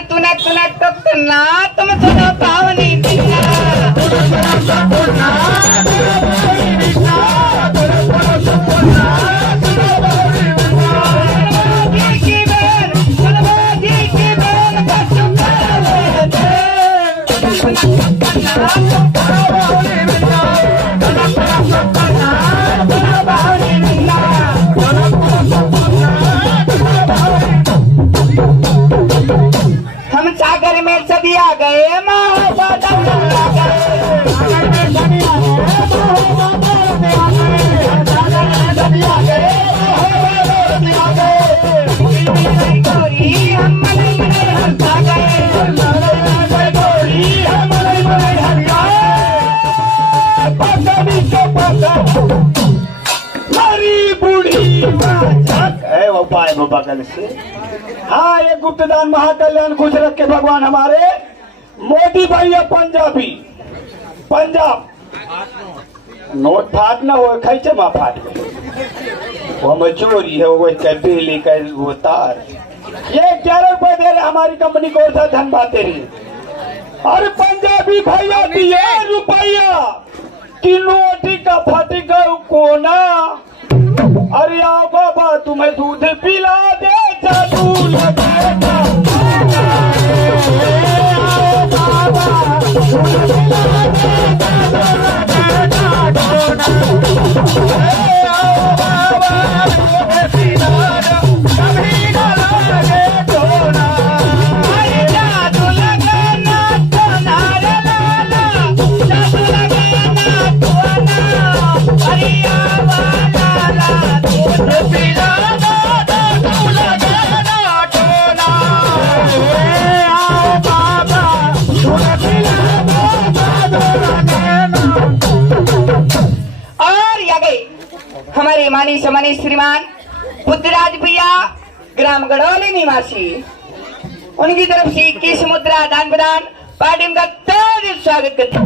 अरे तूने तूने तो ना तुम सुनो पावनी दिया हम सागर में सभी आ गए उपाय बगल से। हाँ, ये गुप्तदान महाकल्याण खुश रखे भगवान हमारे। मोदी भैया पंजाबी पंजाब नोट फाट न हो खैचे माँ फाट वो हमें चोरी है वो बिजली का वो तार। ये 11 रुपए दे रहे हमारी कंपनी को धनबाद तेरी। अरे पंजाबी भैया दिए रुपया कि नोटी का फटी का कोना। अरे आओ बाबा तुम्हें दूध पिला दे जादू लगाएगा। आओ बाबा दूध पिला दे जादू लगाएगा। आओ बाबा दूध पिला दे कभी न लगे टोना। अरे जादू लगाना टोना रे लाला जादू लगाना टोना। अरे हमारे मानी समानी श्रीमान बुद्धराज भैया ग्राम गढ़ौली निवासी उनकी तरफ से 21 मुद्रा दान प्रदान पार्टी का तेज स्वागत करता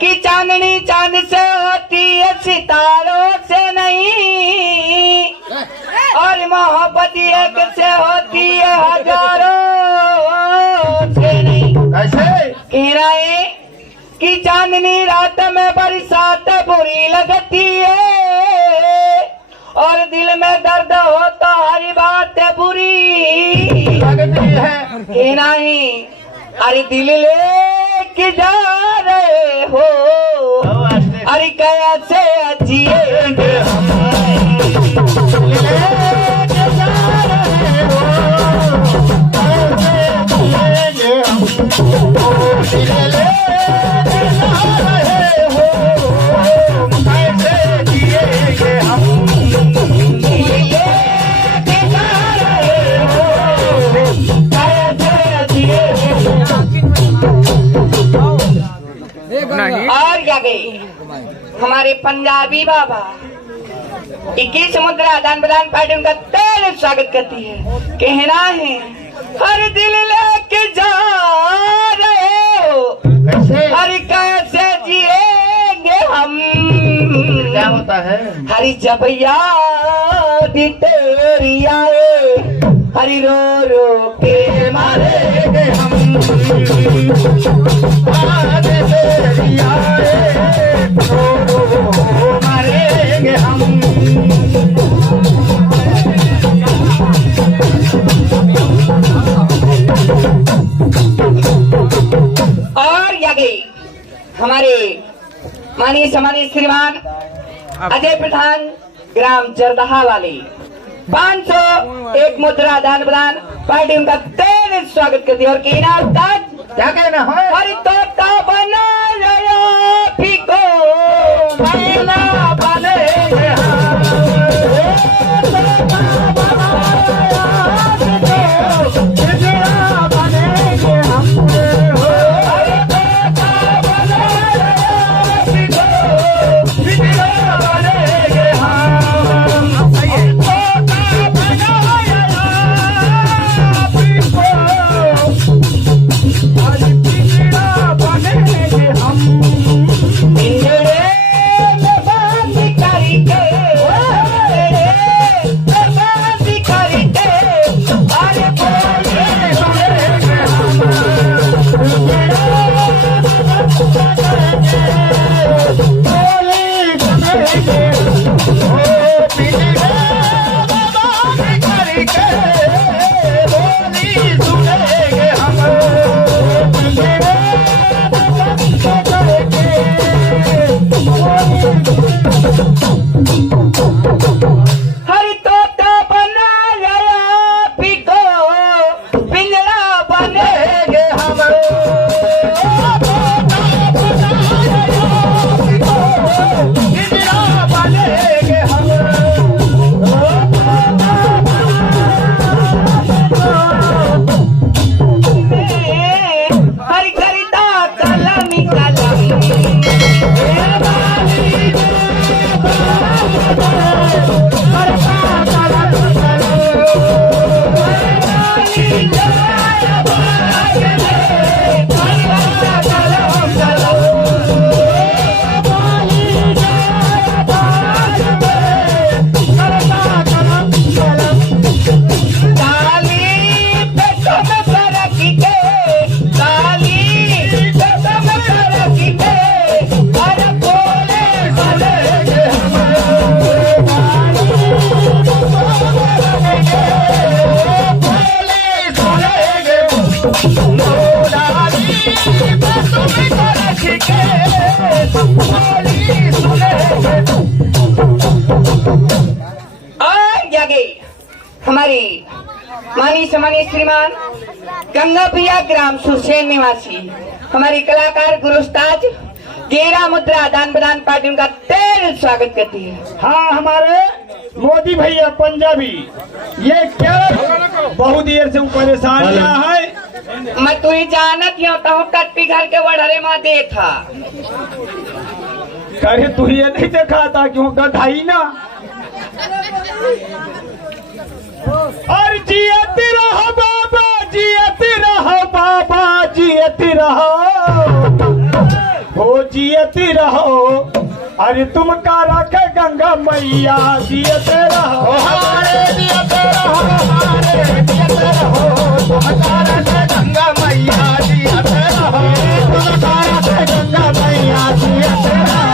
कि चांदनी चांद से होती है सितारों से नहीं और मोहब्बत एक से होती है हजारों से नहीं। कैसे कह रहा है कि चांदनी रात में बरसात बुरी लगती है और दिल में दर्द होता हर बात बुरी लगती है। नहीं अरे दिल लेके जा रहे हो अरे कैसे जिएंगे हम। लेके जा रहे हो कैसे जिएंगे हम। दिल लेके जा रहे हो कैसे जिएंगे हम। और क्या गई हमारे पंजाबी बाबा 21 मुद्रा दान प्रदान पार्टी उनका तेज स्वागत करती है। कहना है हर दिल लेके जा रहे हो हर कैसे जिएंगे हम। क्या होता है हरी जब याद तेरी आए हरी रो रो के मारेंगे हम। याद तेरी आए रो रो मारेंगे हम। और क्या गई हमारे माननीय सम्मानित श्रीमान अजय प्रधान ग्राम जरदहा वाली 501 मुद्रा दान प्रदान पार्टी उनका तेज स्वागत करती है। और कहना क्या कहना है हरी तोता बना फीको बनेंगे हम। हरि तोता बनाया पिको पिंजरा बनेगे हमरो हरि करिता कलमी हमारे मानी सम्मानित श्रीमान गंगा भैया ग्राम सुरसेन निवासी हमारे कलाकार गुरु उस्ताद गेरा मुद्रा आदान प्रदान पार्टी उनका तेल स्वागत करती है। हाँ, हमारे मोदी भैया पंजाबी, ये क्या बहुत देर से परेशान किया है। मैं तू ही जानत ही होता हूँ कट्टी घर के वड़रे माँ दे था अरे तू ये नहीं देखा था क्यों गधाई ना। और जियती रहो बाबा, जियती रहो बाबा, जियती रहो, हो जियती रहो। अरे तुम का रखे गंगा मैया, जियते रहो हमारे, जियते रहो हमारे, जियते रहो तुम का रखे गंगा मैया, जियते रहो तुम का रखे गंगा मैया, जियते रहो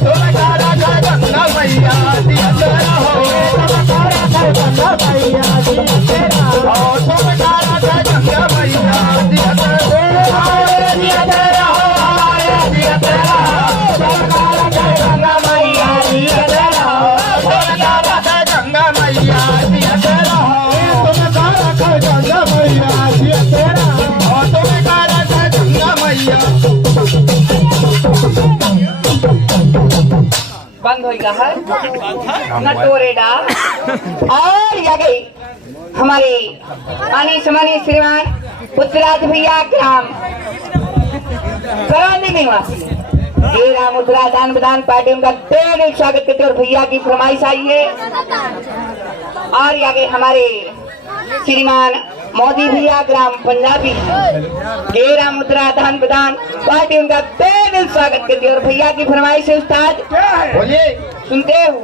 तुम का रखे गंगा मैया, जियते रहो तुम का रखे गंगा मैया, जियते रहो तुम का रखे गंगा मैया, जियते रहो हमारे, जियते रहो हमारे, जियते रहो तुम का रखे गंगा मैया, जियते रहो तुम का रखे गंगा मैया, जियते रहो तुम का रखे गंगा मैया, जियते रहो तुम का रखे गंगा मैया। बंद हो गया है नटोरेडा। और आगे हमारे आनी समानी श्रीमान पुत्रराज भैया ग्राम करौंदी निवासी गेरा मुद्रा दान प्रदान पार्टी उनका तेल स्वागत करते और भैया की फरमाइश आई है। और आगे हमारे श्रीमान मोदी भैया ग्राम पंजाबी गेरा मुद्रा दान प्रदान पार्टी उनका तेल स्वागत करती है और भैया की फरमाइश है उस्ताद बोलिए, सुनते हो।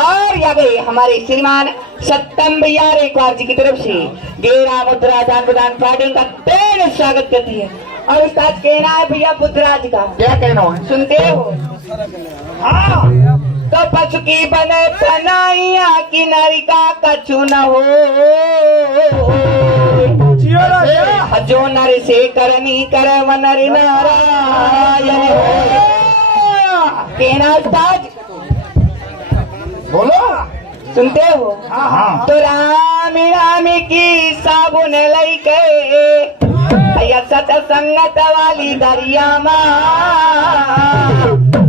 और आगे हमारे श्रीमान सत्तम भैया रेखवार जी की तरफ से गेरा मुद्रा दान प्रदान पार्टी उनका तेल स्वागत करती है। और उस्ताद कहना है भैया पुत्रराज का, क्या कहना है? सुनते हो। हाँ, तो पशु की बने कन्हैया की नारी का कछु न हो, जो नर से करनी करे वो नर नारायण हो। कहना उस्ताद, बोलो। सुनते हो। हाँ हाँ, तो राम राम की साबुन लई के सत संगत वाली दरिया माँ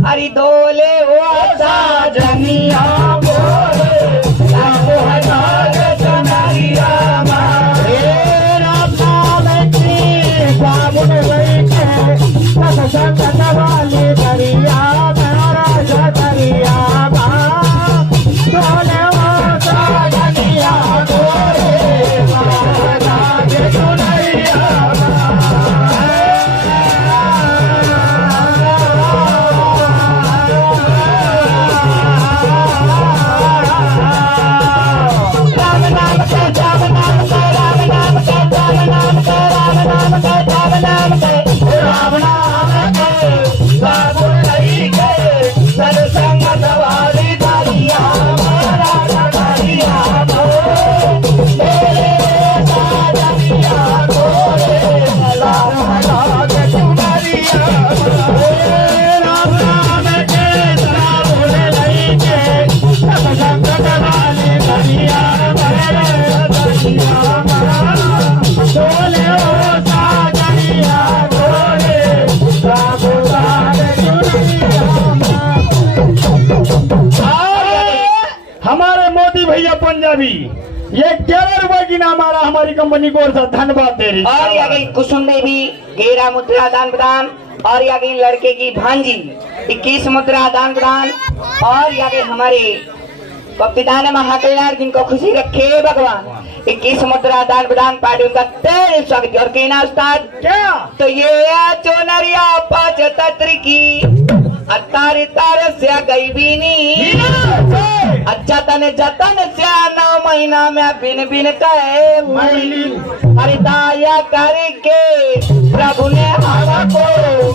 हरि दोले वो साजनिया बोले लाखों हजार चनरिया माँ साबुन लई के सत संगत वाली दरिया माँ दरिया माँ दोले वो साजनिया बोले पंजाबी, ये 11 रुपए की नाम आ रहा हमारी कंपनी को, और सर धन्यवाद दे रही। और यहाँ गई कुसुम देवी 11 मुद्रा दान प्रदान। और यहाँ गई लड़के की भांजी 21 मुद्रा दान प्रदान। और यहाँ गई हमारे कप्तान महाकल्याण, जिनको खुशी रखे भगवान, 21 मुद्रा दान प्रदान। पार्टी का तेरे स्वागत। और कहना उस्ताद क्या? तो ये चोनरिया 5 तत्र की अतारी तारे से गई बीनी, अच्छा तने जतन से 9 महीना में बिन बिन कहे मैली। अरे दाया करके प्रभु ने हमको